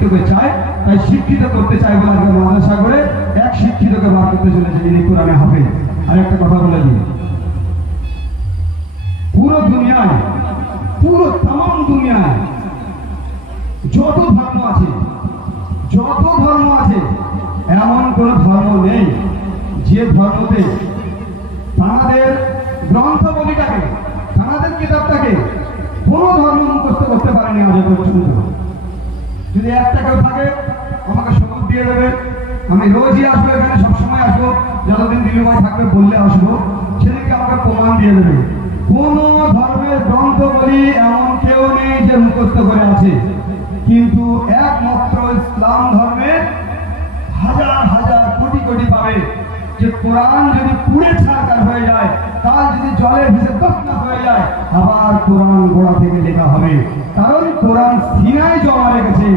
শিক্ষিতকে চায়, তাই শিক্ষিত করতে চায় বলে আজকে মাদ্রাসা করে এক শিক্ষিতকে বার করতে চলেছে যিনি কোরআনে হাফেজ। আর একটা কথা বলে দিই, পুরো দুনিয়ায়, পুরো তাম দুনিয়ায় যত ধর্ম আছে, যত ধর্ম আছে, এমন কোন ধর্ম নেই যে ধর্মতে তাদের গ্রন্থবলিটাকে, তাদের কিতাবটাকে কোন ধর্ম মুখস্থ করতে পারেনি আজ পর্যন্ত। যদি একটা কেউ থাকে আমাকে সবুজ দিয়ে দেবে, আমি রোজই আসবো, এখানে সবসময় আসবো, যতদিন দিলুভাই থাকবে বললে আসবো, সেদিকে আমাকে প্রমাণ দিয়ে দেবে। কোন ধর্মের গ্রন্থবলি এমন কেউ নেই যে মুখস্থ করে আছে, কিন্তু একমাত্র ইসলাম ধর্মে হাজার হাজার কোটি কোটি পাবে যে কোরআন যদি পুড়ে ছাড়কার হয়ে যায়, কাল যদি জলে ভেসে তছনছ হয়ে যায়, আবার কোরআন গোড়া থেকে লেখা হবে। কারণ কোরআন সিনায় জমা রেখেছে।